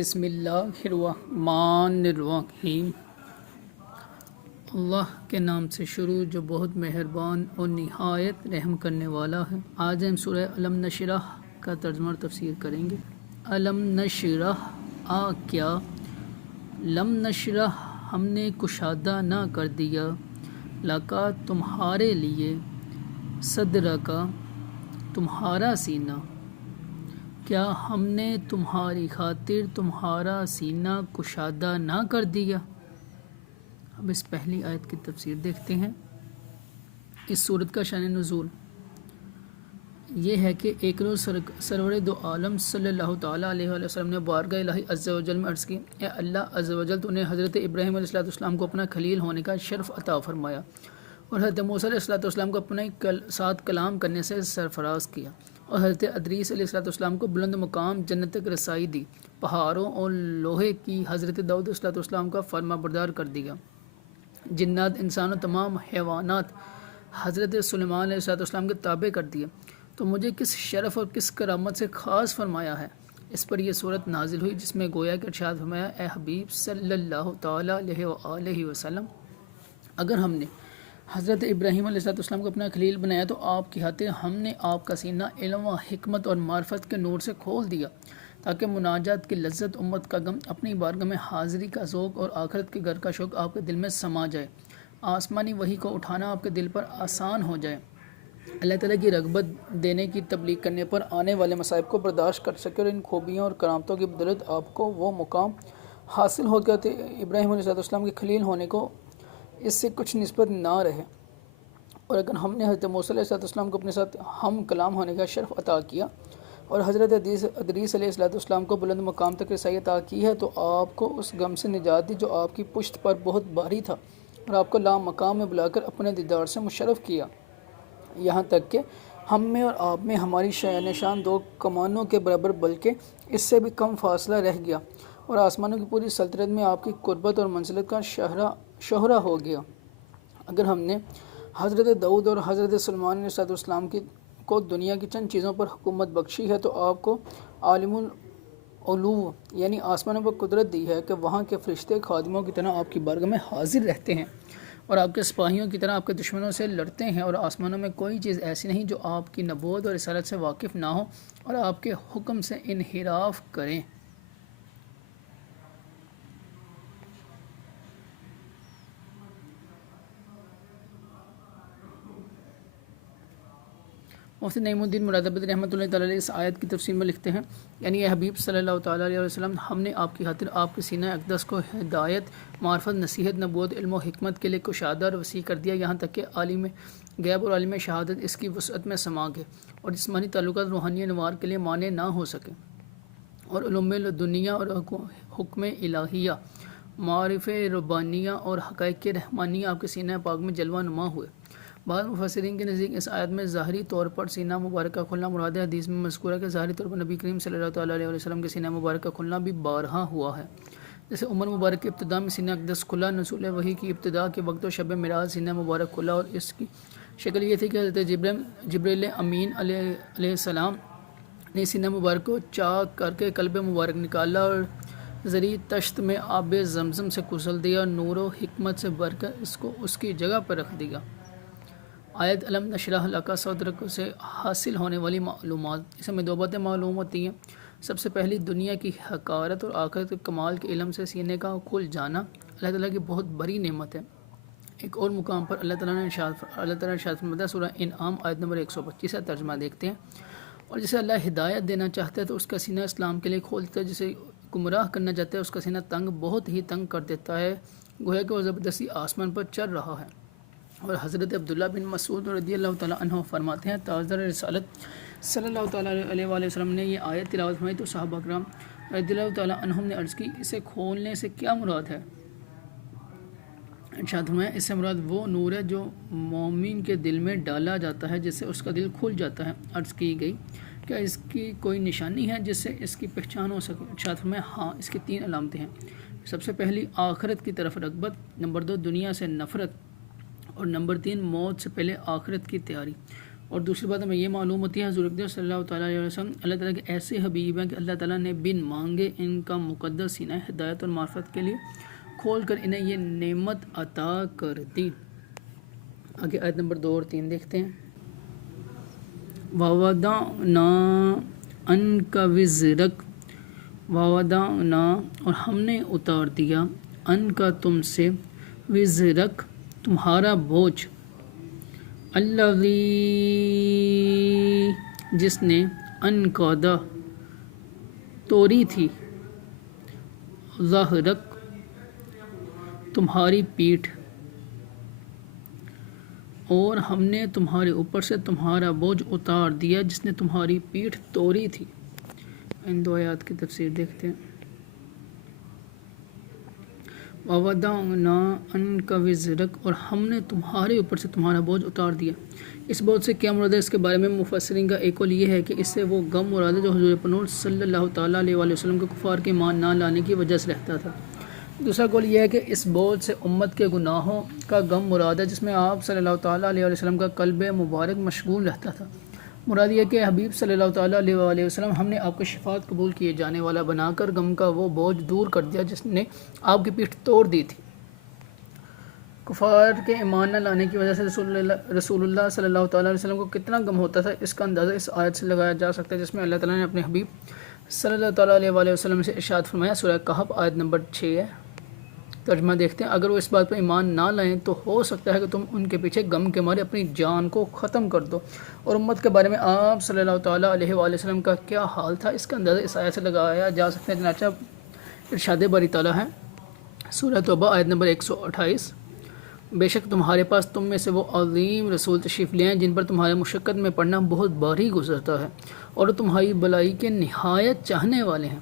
بسم اللہ الرحمن الرحیم۔ اللہ کے نام سے شروع جو بہت مہربان اور نہایت رحم کرنے والا ہے۔ آج ہم سورہ علم نشرح کا ترجمہ اور تفسیر کریں گے۔ علم نشرح کیا، لم نشرح ہم نے کشادہ نہ کر دیا، لکا تمہارے لیے، صدر کا تمہارا سینہ، کیا ہم نے تمہاری خاطر تمہارا سینہ کشادہ نہ کر دیا۔ اب اس پہلی آیت کی تفسیر دیکھتے ہیں۔ اس سورت کا شان نزول یہ ہے کہ ایک روز سرور دو عالم صلی اللہ تعالیٰ علیہ وسلم نے بارگاہ الہی عز و جل میں عرض کی، اے اللہ عز و جل تو نے حضرت ابراہیم علیہ السلام کو اپنا خلیل ہونے کا شرف عطا فرمایا اور حضرت موسیٰ علیہ السلام کو اپنے ساتھ کلام کرنے سے سرفراز کیا، اور حضرت ادریس علیہ السلام کو بلند مقام جنت تک رسائی دی، پہاڑوں اور لوہے کی حضرت داؤد علیہ السلام کا فرما بردار کر دیا، جنات، انسان و تمام حیوانات حضرت سلیمان علیہ السلام کے تابع کر دیے، تو مجھے کس شرف اور کس کرامت سے خاص فرمایا ہے۔ اس پر یہ صورت نازل ہوئی جس میں گویا کہ ارشاد فرمایا، اے حبیب صلی اللہ تعالیٰ علیہ وآلہ وسلم، اگر ہم نے حضرت ابراہیم علیہ السلام کو اپنا خلیل بنایا تو آپ کی خاطر ہم نے آپ کا سینہ علم و حکمت اور معرفت کے نور سے کھول دیا، تاکہ مناجات کی لذت، امت کا غم، اپنی بارگاہ میں حاضری کا ذوق اور آخرت کے گھر کا شوق آپ کے دل میں سما جائے، آسمانی وحی کو اٹھانا آپ کے دل پر آسان ہو جائے، اللہ تعالیٰ کی رغبت دینے کی تبلیغ کرنے پر آنے والے مصائب کو برداشت کر سکے، اور ان خوبیوں اور کرامتوں کی بدولت آپ کو وہ مقام حاصل ہو گیا کہ ابراہیم علیہ السلام کے خلیل ہونے کو اس سے کچھ نسبت نہ رہے، اور اگر ہم نے حضرت موسیٰ علیہ السلام کو اپنے ساتھ ہم کلام ہونے کا شرف عطا کیا اور حضرت ادریس علیہ السلام کو بلند مقام تک رسائی عطا کی ہے، تو آپ کو اس غم سے نجات دی جو آپ کی پشت پر بہت بھاری تھا، اور آپ کو لام مقام میں بلا کر اپنے دیدار سے مشرف کیا، یہاں تک کہ ہم میں اور آپ میں ہماری نشان دو کمانوں کے برابر بلکہ اس سے بھی کم فاصلہ رہ گیا، اور آسمانوں کی پوری سلطنت میں آپ کی قربت اور منزلت کا شہرہ ہو گیا۔ اگر ہم نے حضرت داؤد اور حضرت سلیمان علیہ السلام کو دنیا کی چند چیزوں پر حکومت بخشی ہے، تو آپ کو عالم العلو یعنی آسمانوں پر قدرت دی ہے کہ وہاں کے فرشتے خادموں کی طرح آپ کی بارگاہ میں حاضر رہتے ہیں، اور آپ کے سپاہیوں کی طرح آپ کے دشمنوں سے لڑتے ہیں، اور آسمانوں میں کوئی چیز ایسی نہیں جو آپ کی نبوت اور رسالت سے واقف نہ ہو اور آپ کے حکم سے انحراف کریں۔ مفتی نعیم الدین مرادآبادی رحمۃ اللہ تعالیٰ علیہ اس آیت کی تفسیر میں لکھتے ہیں، یعنی اے حبیب صلی اللہ تعالیٰ علیہ وسلم، ہم نے آپ کی خاطر آپ کے سینہ اقدس کو ہدایت، معرفت، نصیحت، نبوت، علم و حکمت کے لیے کشادہ اور وسیع کر دیا، یہاں تک کہ عالم غیب اور عالم شہادت اس کی وسعت میں سما گئے، اور جسمانی تعلقات روحانی انوار کے لیے مانع نہ ہو سکے، اور علوم دنیا اور حکم الہیہ، معارف ربانیہ اور حقائق رحمانیہ آپ کے سینہ پاک میں جلوہ نما ہوئے۔ بعض مفسرین کے نزدیک اس آیت میں ظاہری طور پر سینہ مبارک کا کھلنا مراد ہے۔ حدیث میں مذکور ہے کہ ظاہری طور پر نبی کریم صلی اللہ تعالیٰ علیہ وسلم کے سینہ مبارک کا کھلنا بھی بارہا ہوا ہے، جیسے عمر مبارک کی ابتدا میں سینہ اقدس کھلا، نزول وحی کی ابتدا کے وقت و شب معراج سینہ مبارک کھلا، اور اس کی شکل یہ تھی کہ حضرت جبریل امین علیہ السلام نے سینہ مبارک کو چاک کر کے قلب مبارک نکالا اور زری تشت میں آب زمزم سے غسل دیا، اور نور و حکمت سے بھر کر اس کو اس کی جگہ پر رکھ دیا۔ آیت علم نشرح لک صدرک سے حاصل ہونے والی معلومات، اس میں دو باتیں معلوم ہوتی ہیں۔ سب سے پہلی، دنیا کی حقارت اور آخرت کے کمال کے علم سے سینے کا کھل جانا اللہ تعالیٰ کی بہت بڑی نعمت ہے۔ ایک اور مقام پر اللہ تعالیٰ نے ارشاد فرمایا، سورہ انعام آیت نمبر 125 سے ترجمہ دیکھتے ہیں، اور جسے اللہ ہدایت دینا چاہتا ہے تو اس کا سینہ اسلام کے لیے کھولتا ہے، جسے گمراہ کرنا چاہتا ہے اس کا سینہ بہت ہی تنگ کر دیتا ہے، گویا کہ وہ زبردستی آسمان پر چڑھ رہا ہے۔ اور حضرت عبداللہ بن مسعود رضی اللہ تعالیٰ عنہ فرماتے ہیں، تاجدار رسالت صلی اللہ تعالیٰ علیہ وآلہ وسلم نے یہ آیت تلاوت فرمائی تو صحابہ کرام رضی اللہ تعالیٰ عنہم نے عرض کی، اسے کھولنے سے کیا مراد ہے؟ ارشاد فرمایا، اس سے مراد وہ نور ہے جو مومن کے دل میں ڈالا جاتا ہے جس سے اس کا دل کھل جاتا ہے۔ عرض کی گئی، کیا اس کی کوئی نشانی ہے جس سے اس کی پہچان ہو سکے؟ ارشاد فرمایا، ہاں، اس کی 3 علامتیں ہیں۔ سب سے پہلی، آخرت کی طرف رغبت، نمبر 2، دنیا سے نفرت، اور نمبر 3، موت سے پہلے آخرت کی تیاری۔ اور دوسری بات ہمیں یہ معلوم ہوتی ہے حضور اکرم صلی اللہ تعالیٰ علیہ وسلم اللہ تعالیٰ کے ایسے حبیب ہیں کہ اللہ تعالیٰ نے بن مانگے ان کا مقدس سینہ ہدایت اور معرفت کے لیے کھول کر انہیں یہ نعمت عطا کر دی۔ آگے آیت نمبر 2 اور 3 دیکھتے ہیں۔ وَوَضَعْنَا عَنْكَ وِزْرَكَ، وَوَضَعْنَا اور ہم نے اتار دیا، عَنْكَ تم سے، وِزْرَكَ تمہارا بوجھ، الَّذِي جس نے، انقض توڑی تھی، ظہرک تمہاری پیٹھ، اور ہم نے تمہارے اوپر سے تمہارا بوجھ اتار دیا جس نے تمہاری پیٹھ توڑی تھی۔ ان دو آیات کی تفسیر دیکھتے ہیں۔ وَوَضَعْنَا عَنْكَ وِزْرَكَ اور ہم نے تمہارے اوپر سے تمہارا بوجھ اتار دیا۔ اس بوجھ سے کیا مراد ہے؟ اس کے بارے میں مفسرین کا ایک قول یہ ہے کہ اس سے وہ غم مراد ہے جو حضور پنور صلی اللہ تعالیٰ علیہ وآلہ وسلم کو کفار کے ایمان نہ لانے کی وجہ سے رہتا تھا۔ دوسرا قول یہ ہے کہ اس بوجھ سے امت کے گناہوں کا غم مراد ہے جس میں آپ صلی اللہ تعالیٰ علیہ وآلہ وسلم کا قلب مبارک مشغول رہتا تھا۔ مراد یہ کہ حبیب صلی اللہ تعالیٰ علیہ وآلہ وسلم ہم نے آپ کو شفاعت قبول کیے جانے والا بنا کر غم کا وہ بوجھ دور کر دیا جس نے آپ کی پیٹھ توڑ دی تھی۔ کفار کے ایمان نہ لانے کی وجہ سے رسول اللہ صلی اللہ تعالیٰ علیہ وسلم کو کتنا غم ہوتا تھا، اس کا اندازہ اس آیت سے لگایا جا سکتا ہے جس میں اللہ تعالیٰ نے اپنے حبیب صلی اللہ تعالیٰ علیہ وآلہ وسلم سے ارشاد فرمایا۔ سورہ کہف آیت نمبر 6 ہے۔ ترجمہ دیکھتے ہیں۔ اگر وہ اس بات پر ایمان نہ لائیں تو ہو سکتا ہے کہ تم ان کے پیچھے غم کے مارے اپنی جان کو ختم کر دو، اور امت کے بارے میں آپ صلی اللہ تعالیٰ علیہ وآلہ وسلم کا کیا حال تھا، اس کا اندازہ اس آیت سے لگایا جا سکتا ہے۔ چنانچہ ارشاد باری تعالیٰ ہے سورہ توبہ آیت نمبر 128، بے شک تمہارے پاس تم میں سے وہ عظیم رسول تشریف لے ہیں جن پر تمہارے مشقت میں پڑھنا بہت بھاری گزرتا ہے، اور تمہاری بلائی کے نہایت چاہنے والے ہیں،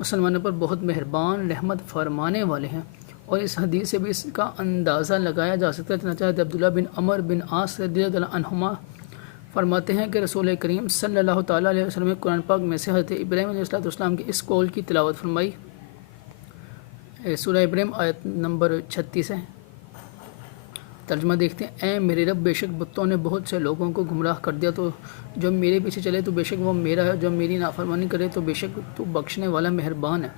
مسلمانوں پر بہت مہربان رحمت فرمانے والے ہیں۔ اور اس حدیث سے بھی اس کا اندازہ لگایا جا سکتا ہے۔ چنانچہ عبداللہ بن عمر بن عاص رضی اللہ عنہما فرماتے ہیں کہ رسول کریم صلی اللہ تعالیٰ علیہ وسلم نے قرآن پاک میں سے حضرت ابراہیم علیہ السلام کی اس قول کی تلاوت فرمائی۔ سورہ ابراہیم آیت نمبر 36 ہے۔ ترجمہ دیکھتے ہیں۔ اے میرے رب، بے شک بتوں نے بہت سے لوگوں کو گمراہ کر دیا، تو جو میرے پیچھے چلے تو بے شک وہ میرا ہے، جو میری نافرمانی کرے تو بے شک تو بخشنے والا مہربان ہے۔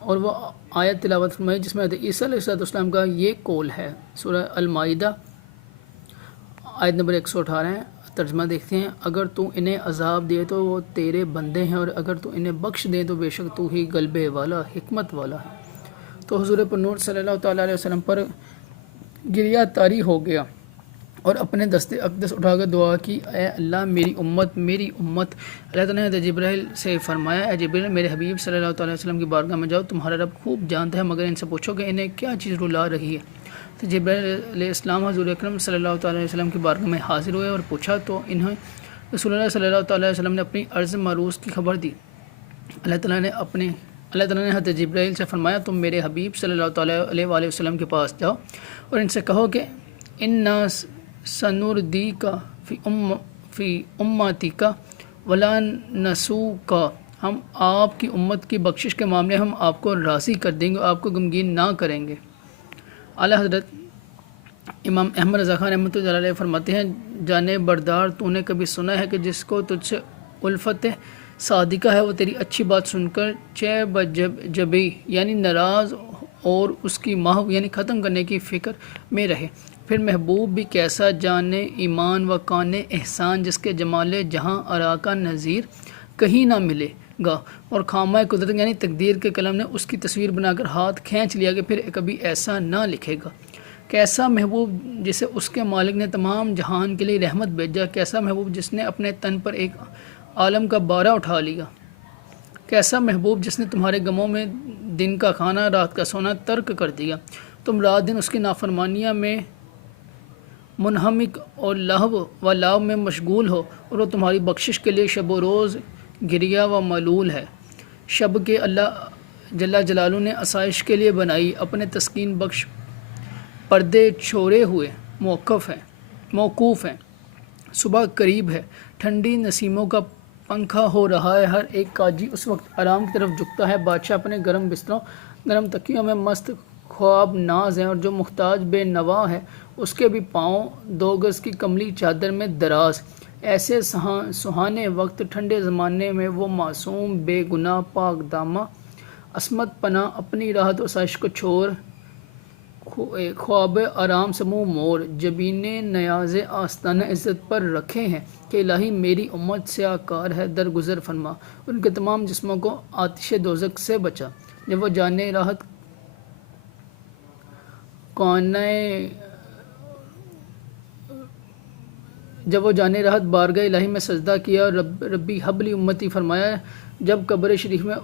اور وہ آیت تلاوت فرمائی جس میں حضرت عیسیٰ علیہ السلام کا یہ قول ہے۔ سورہ المائدہ آیت نمبر 118 ہے۔ ترجمہ دیکھتے ہیں۔ اگر تو انہیں عذاب دے تو وہ تیرے بندے ہیں، اور اگر تو انہیں بخش دے تو بے شک تو ہی غلبے والا حکمت والا ہے۔ تو حضور پر نور صلی اللہ تعالیٰ علیہ وسلم پر گریہ طاری ہو گیا اور اپنے دست اقدس اٹھا کر دعا کی، اے اللہ میری امت میری امت۔ اللہ تعالیٰ نے جبرائیل سے فرمایا، اے جبرائیل میرے حبیب صلی اللہ تعالیٰ علیہ وسلم کی بارگاہ میں جاؤ، تمہارا رب خوب جانتا ہے، مگر ان سے پوچھو کہ انہیں کیا چیز رلا رہی ہے۔ تو جبرائیل علیہ السلام حضور اکرم صلی اللہ تعالیٰ علیہ وسلم کی بارگاہ میں حاضر ہوئے اور پوچھا، تو انہیں رسول اللہ صلی اللہ تعالیٰ علیہ وسلم نے اپنی عرض معروض کی خبر دی۔ اللہ تعالیٰ نے حضرت جبرائیل سے فرمایا، تم میرے حبیب صلی اللہ تعالیٰ علیہ وآلہ وسلم کے پاس جاؤ اور ان سے کہو کہ اِنَّا سَنُرْضِيكَ فِي أُمَّتِكَ وَلَا نَسُوكَ، ہم آپ کی امت کی بخشش کے معاملے ہم آپ کو راضی کر دیں گے، آپ کو غمگین نہ کریں گے۔ اعلیٰ حضرت امام احمد رضا خان رحمۃ اللہ علیہ فرماتے ہیں، جانے بردار، تو نے کبھی سنا ہے کہ جس کو تجھ سے الفت صادقہ ہے وہ تیری اچھی بات سن کر چیب جبی یعنی ناراض اور اس کی محو یعنی ختم کرنے کی فکر میں رہے؟ پھر محبوب بھی کیسا جانے ایمان و کانے احسان، جس کے جمال جہاں آرا کا نظیر کہیں نہ ملے گا، اور خامہ قدرت یعنی تقدیر کے قلم نے اس کی تصویر بنا کر ہاتھ کھینچ لیا کہ پھر کبھی ایسا نہ لکھے گا۔ کیسا محبوب جسے اس کے مالک نے تمام جہان کے لیے رحمت بھیجا، کیسا محبوب جس نے اپنے تن پر ایک عالم کا بارہ اٹھا لیا، کیسا محبوب جس نے تمہارے غموں میں دن کا کھانا رات کا سونا ترک کر دیا، تم رات دن اس کی نافرمانیاں میں منہمک اور لہو و لاو میں مشغول ہو، اور وہ تمہاری بخشش کے لیے شب و روز گریہ و ملول ہے۔ شب کے اللہ جل جلالہ نے آسائش کے لیے بنائی، اپنے تسکین بخش پردے چھوڑے ہوئے موقوف ہیں، صبح قریب ہے، ٹھنڈی نسیموں کا پنکھا ہو رہا ہے، ہر ایک قاضی اس وقت آرام کی طرف جھکتا ہے، بادشاہ اپنے گرم بستروں نرم تکیوں میں مست خواب ناز ہیں، اور جو محتاج بے نوا ہے اس کے بھی پاؤں 2 گز کی کملی چادر میں دراز۔ ایسے سہانے وقت ٹھنڈے زمانے میں وہ معصوم بے گناہ پاک دامہ عصمت پناہ اپنی راحت و سائش کو چھوڑ خواب آرام سے منہ موڑ جبین نیاز آستانہ عزت پر رکھے ہیں کہ الہی میری امت سے آکار ہے درگزر فرما، ان کے تمام جسموں کو آتش دوزخ سے بچا۔ جب وہ جانے راحت بارگاہ الہی میں سجدہ کیا اور ربی حبلی امتی فرمایا، جب قبر شریف میں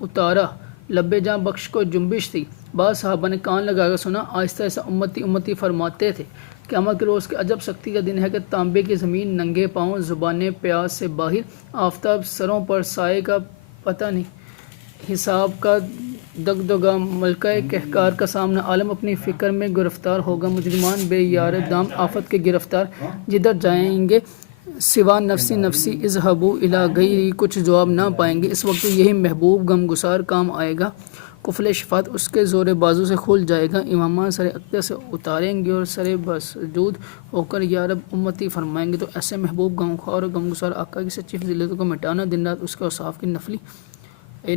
اتارا لب جاں بخش کو جنبش تھی، بعض صحابہ نے کان لگا کر سنا، آہستہ آہستہ امتی امتی فرماتے تھے، قیامت کے روز کے عجب سختی کا دن ہے کہ تانبے کی زمین ننگے پاؤں، زبانیں پیاس سے باہر، آفتاب سروں پر سائے کا پتہ نہیں، حساب کا دغدغہ، ملکہ کہکار کا سامنا، عالم اپنی فکر میں گرفتار ہوگا، مجرمان بے یار دام آفت کے گرفتار، جدھر جائیں گے سوا نفسی نفسی اذهبوا الی غیری، کچھ جواب نہ پائیں گے۔ اس وقت یہی محبوب غمگسار کام آئے گا، قفل شفاعت اس کے زور بازو سے کھل جائے گا، امامان سر عقیدہ سے اتاریں گے اور سر بسجود ہو کر یا رب امتی فرمائیں گے۔ تو ایسے محبوب غمخوار اور غمگسار آقا کی سچی فضیلتوں کو مٹانا، دن رات اس کے اوصاف کی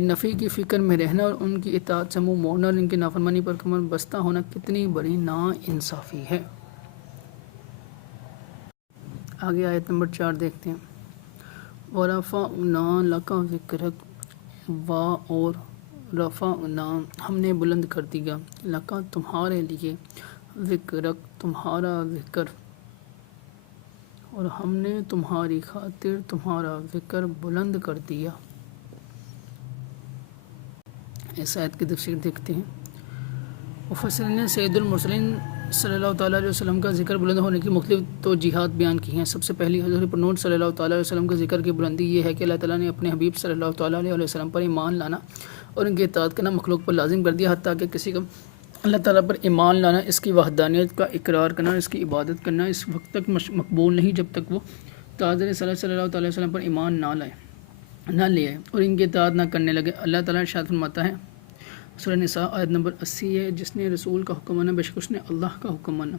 نفی کی فکر میں رہنا اور ان کی اطاعت سے منہ موڑنا اور ان کی نافرمانی پر کمر بستہ ہونا کتنی بڑی نا انصافی ہے۔ آگے آیت نمبر 4 دیکھتے ہیں۔ وَرَفَعْنَا لَكَ ذِكْرَكَ، اور رفعنا ہم نے بلند کر دیا، لکا تمہارے لیے، ذکرک تمہارا ذکر، اور ہم نے تمہاری خاطر تمہارا ذکر بلند کر دیا۔ اس آیت کی تفسیر دیکھتے ہیں۔ مفسرین سید المرسلین صلی اللہ تعالیٰ علیہ وسلم کا ذکر بلند ہونے کی مختلف توجیحات بیان کی ہیں۔ سب سے پہلی حضور پرنور صلی اللہ تعالیٰ علیہ وسلم کا ذکر کی بلندی یہ ہے کہ اللہ تعالیٰ نے اپنے حبیب صلی اللہ تعالیٰ علیہ وسلم پر ایمان لانا اور ان کی اطاعت کرنا مخلوق پر لازم کر دیا، حتیٰ کہ کسی کا اللہ تعالیٰ پر ایمان لانا، اس کی وحدانیت کا اقرار کرنا، اس کی عبادت کرنا اس وقت تک مقبول نہیں جب تک وہ تاجر صلی اللہ تعالیٰ علیہ وسلم پر ایمان نہ لے اور ان کی اطاعت نہ کرنے لگے۔ اللہ تعالیٰ ارشاد فرماتا ہے، سورہ نساء آیت نمبر 80 ہے، جس نے رسول کا حکم مانا بے شک اس نے اللہ کا حکم مانا۔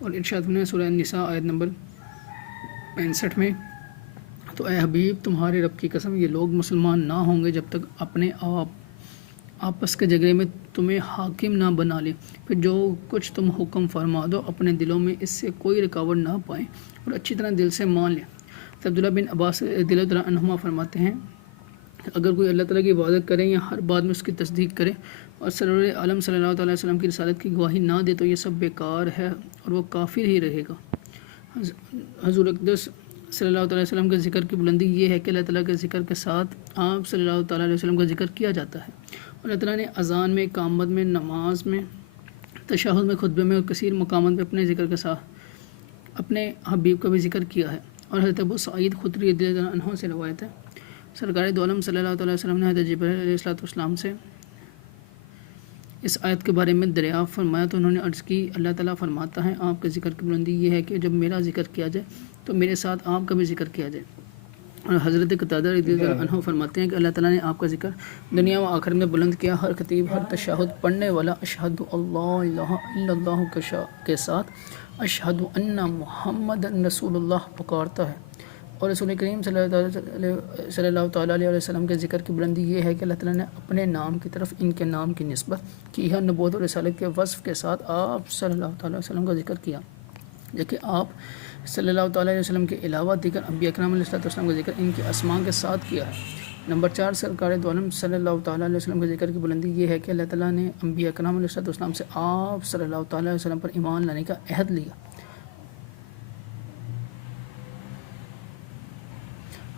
اور ارشاد فرمایا سورہ نساء آیت نمبر 65 میں، تو اے حبیب تمہارے رب کی قسم یہ لوگ مسلمان نہ ہوں گے جب تک اپنے آپس کے جھگڑے میں تمہیں حاکم نہ بنا لے، پھر جو کچھ تم حکم فرما دو اپنے دلوں میں اس سے کوئی رکاوٹ نہ پائیں اور اچھی طرح دل سے مان لیں۔ تو عبداللہ بن عباس رضی اللہ تعالیٰ عنہما فرماتے ہیں، اگر کوئی اللہ تعالیٰ کی عبادت کرے یا ہر بات میں اس کی تصدیق کرے اور سرور عالم صلی اللہ تعالیٰ علیہ وسلم کی رسالت کی گواہی نہ دے تو یہ سب بیکار ہے اور وہ کافر ہی رہے گا۔ حضور اقدس صلی اللہ تعالیٰ علیہ وسلم کے ذکر کی بلندی یہ ہے کہ اللہ تعالیٰ کے ذکر کے ساتھ آپ صلی اللہ تعالیٰ علیہ وسلم کا ذکر کیا جاتا ہے، اور اللہ تعالیٰ نے اذان میں، اقامت میں، نماز میں، تشہد میں، خطبے میں اور کثیر مقامات میں اپنے ذکر کے ساتھ اپنے حبیب کا بھی ذکر کیا ہے۔ اور حضرت ابو سعید خدری رضی اللہ عنہ سے روایت ہے، سرکار دو عالم صلی اللہ تعالیٰ علیہ وسلم نے حضرت جبرائیل علیہ السلام سے اس آیت کے بارے میں دریافت فرمایا تو انہوں نے عرض کی، اللہ تعالیٰ فرماتا ہے آپ کے ذکر کی بلندی یہ ہے کہ جب میرا ذکر کیا جائے تو میرے ساتھ آپ کا بھی ذکر کیا جائے۔ اور حضرت قتادہ رضی اللہ عنہ فرماتے ہیں کہ اللہ تعالیٰ نے آپ کا ذکر دنیا و آخرت میں بلند کیا۔ ہر خطیب، ہر تشہد پڑھنے والا اشہد اللہ الہ الا اللہ کے ساتھ اشہد ان محمد رسول اللہ پکارتا ہے۔ اور رسول کریم صلی اللہ تعالیٰ علیہ وسلم کے ذکر کی بلندی یہ ہے کہ اللہ تعالیٰ نے اپنے نام کی طرف ان کے نام کی نسبت کی ہے، نبوت اور رسالت کے وصف کے ساتھ آپ صلی اللہ تعالیٰ علیہ وسلم کا ذکر کیا، جبکہ آپ صلی اللہ تعالیٰ علیہ وسلم کے علاوہ دیگر انبیاء اکرام علیہ السلام کا ذکر ان کے اسماء کے ساتھ کیا ہے۔ نمبر 4، سرکار دو عالم صلی اللہ تعالیٰ علیہ وسلم کے ذکر کی بلندی یہ ہے کہ اللہ تعالیٰ نے انبیاء اکرام علیہ السلام سے آپ صلی اللہ تعالیٰ علیہ وسلم پر ایمان لانے کا عہد لیا۔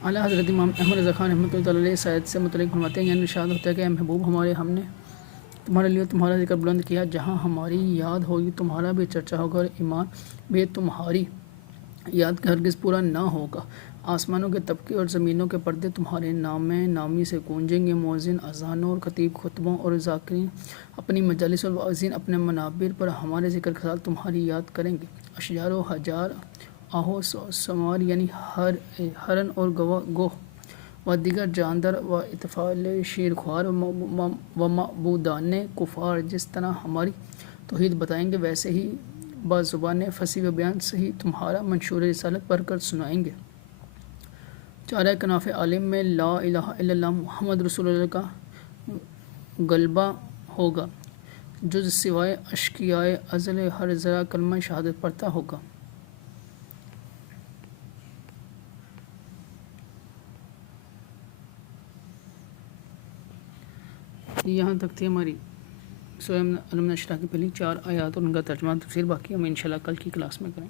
اعلیٰ حضرت امام احمد رضا خان رحمۃ اللہ علیہ شاید سے متعلق فرماتے ہیں، یعنی ارشاد ہوتا ہے کہ اے محبوب ہم نے تمہارے لیے تمہارا ذکر بلند کیا، جہاں ہماری یاد ہوگی تمہارا بھی چرچا ہوگا اور ایمان بھی تمہاری یاد کا ہرگز پورا نہ ہوگا۔ آسمانوں کے طبقے اور زمینوں کے پردے تمہارے نامی سے گونجیں گے، مؤذن اذانوں اور خطیب خطبوں اور ذاکرین اپنی مجالس اور واعظین اپنے منابر پر ہمارے ذکر کے ساتھ تمہاری یاد کریں گے۔ اشجار و حجار، آہو سمار یعنی ہرن اور گوہ و دیگر جاندار و اطفال شیرخوار و معبودان کفار جس طرح ہماری توحید بتائیں گے ویسے ہی بازبان فصیح و بیان صحیح تمہارا منشور رسالت پڑھ کر سنائیں گے۔ چارہ کناف عالم میں لا الہ الا اللہ محمد رسول اللہ کا غلبہ ہوگا، جز سوائے اشقیائے ازل ہر ذرا کلمہ شہادت پڑھتا ہوگا۔ یہاں تک تھی ہماری سورہ الم نشرح کی پہلی 4 آیات اور ان کا ترجمہ تفسیر، باقی ہم انشاءاللہ کل کی کلاس میں کریں۔